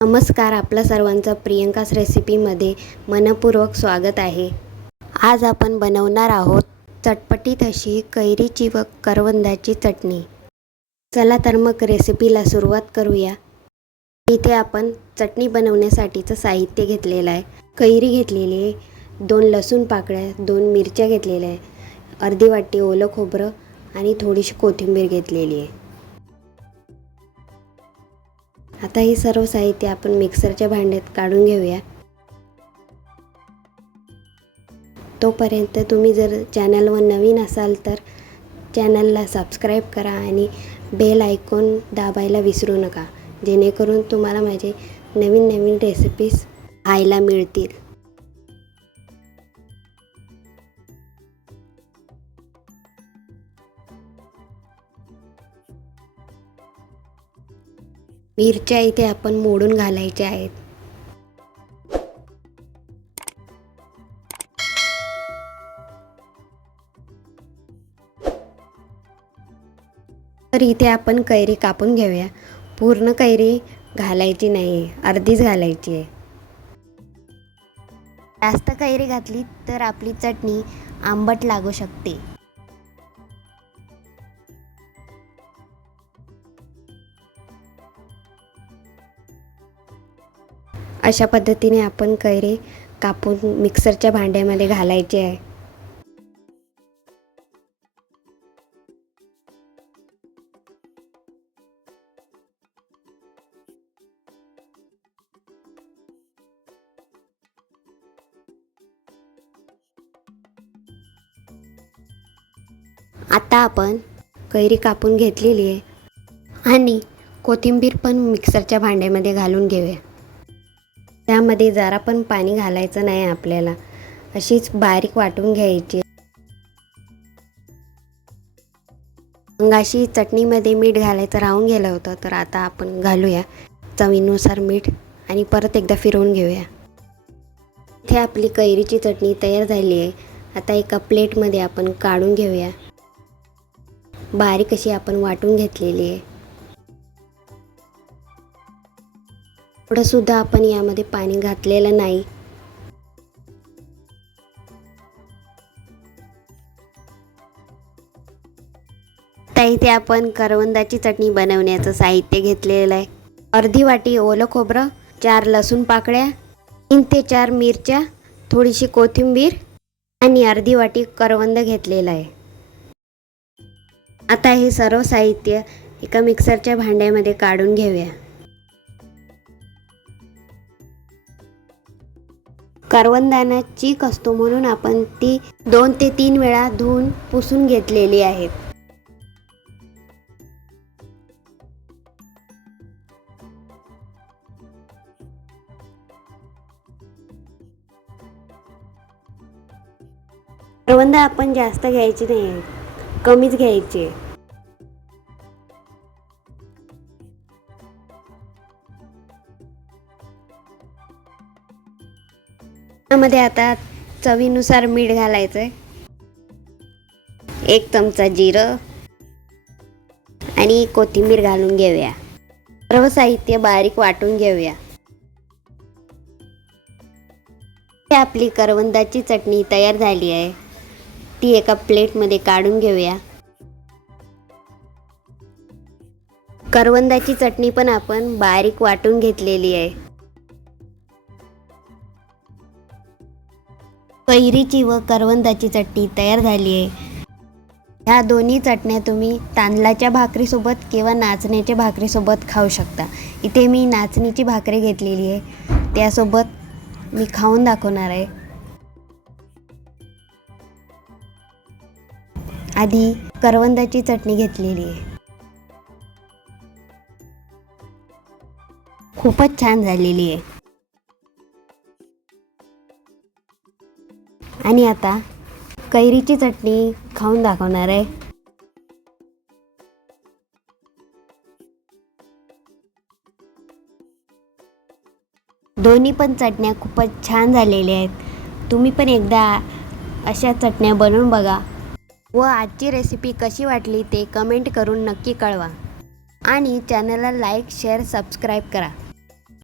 नमस्कार आपलं सर्वांचं प्रियंकास रेसिपीमध्ये मनपूर्वक स्वागत आहे. आज आपण बनवणार आहोत चटपटीत अशी कैरीची व करवंदाची चटणी. चला तर मग रेसिपीला सुरुवात करूया. इथे आपण चटणी बनवण्यासाठीचं साहित्य घेतलेलं आहे. कैरी घेतलेली आहे दोन लसूण पाकळ्या दोन मिरच्या घेतलेल्या आहे अर्धी वाटी ओलं खोबरं आणि थोडीशी कोथिंबीर घेतलेली आहे. आता हे सर्व साहित्य आपण मिक्सरच्या भांड्यात काढून घेऊया. तोपर्यंत तुम्ही जर चॅनलवर नवीन असाल तर चॅनलला सबस्क्राईब करा आणि बेल आयकॉन दाबायला विसरू नका जेणेकरून तुम्हाला माझे नवीन नवीन रेसिपीज पाहायला मिळतील. मिरच्या इथे आपण मोडून घालायच्या आहेत. तर इथे आपण कैरी कापून घेऊया. पूर्ण कैरी घालायची नाही अर्धीच घालायची आहे. जास्त कैरी घातली तर आपली चटणी आंबट लागू शकते. अशा पद्धतीने आपण कैरी कापून मिक्सरच्या भांड्यामध्ये घालायचे आहे. आता आपण कैरी कापून घेतलेली आहे आणि कोथिंबीर पण मिक्सरच्या भांड्यामध्ये घालून घेऊया. त्यामध्ये जरा पण पाणी घालायचं नाही आपल्याला. अशीच बारीक वाटून घ्यायची. मग अशी चटणीमध्ये मीठ घालायचं राहून गेलं होतं. तर आता आपण घालूया. चवीनुसार मीठ आणि परत एकदा फिरवून घेऊया. इथे आपली कैरीची चटणी तयार झाली आहे. आता एका प्लेटमध्ये आपण काढून घेऊया. बारीक अशी आपण वाटून घेतलेली आहे. थोडंसुद्धा आपण यामध्ये पाणी घातलेलं नाही. आता इथे आपण करवंदाची चटणी बनवण्याचं साहित्य घेतलेलं आहे. अर्धी वाटी ओलं खोबरं चार लसूण पाकळ्या तीन ते चार मिरच्या थोडीशी कोथिंबीर आणि अर्धी वाटी करवंद घेतलेलं आहे. आता हे सर्व साहित्य एका मिक्सरच्या भांड्यामध्ये काढून घेऊया. करवंदाना चीक असतो म्हणून आपण ती दोन ते तीन वेळा धुवून पुसून घेतलेली आहेत करवंद आपण जास्त घ्यायची नाही कमीच घ्यायची. त्यामध्ये आता चवीनुसार मीठ घालायचं आहे एक चमचा जिरं आणि कोथिंबीर घालून घेऊया. सर्व साहित्य बारीक वाटून घेऊया. आपली करवंदाची चटणी तयार झाली आहे. ती एका प्लेटमध्ये काढून घेऊया. करवंदाची चटणी पण आपण बारीक वाटून घेतलेली आहे. कैरीची व करवंदाची चटणी तयार झाली आहे. ह्या दोन्ही चटण्या तुम्ही तांदळाच्या भाकरीसोबत किंवा नाचण्याच्या भाकरीसोबत खाऊ शकता. इथे मी नाचणीची भाकरी घेतलेली आहे. त्यासोबत मी खाऊन दाखवणार आहे. आधी करवंदाची चटणी घेतलेली आहे. खूपच छान झालेली आहे. आणि आता कैरीची चटणी खाऊन दाखवणार आहे. दोन्ही पण चटण्या खूपच छान झालेल्या आहेत. तुम्ही पण एकदा अशा चटण्या बनवून बघा. व आजची रेसिपी कशी वाटली ते कमेंट करून नक्की कळवा. आणि चॅनलला लाईक शेअर सबस्क्राईब करा.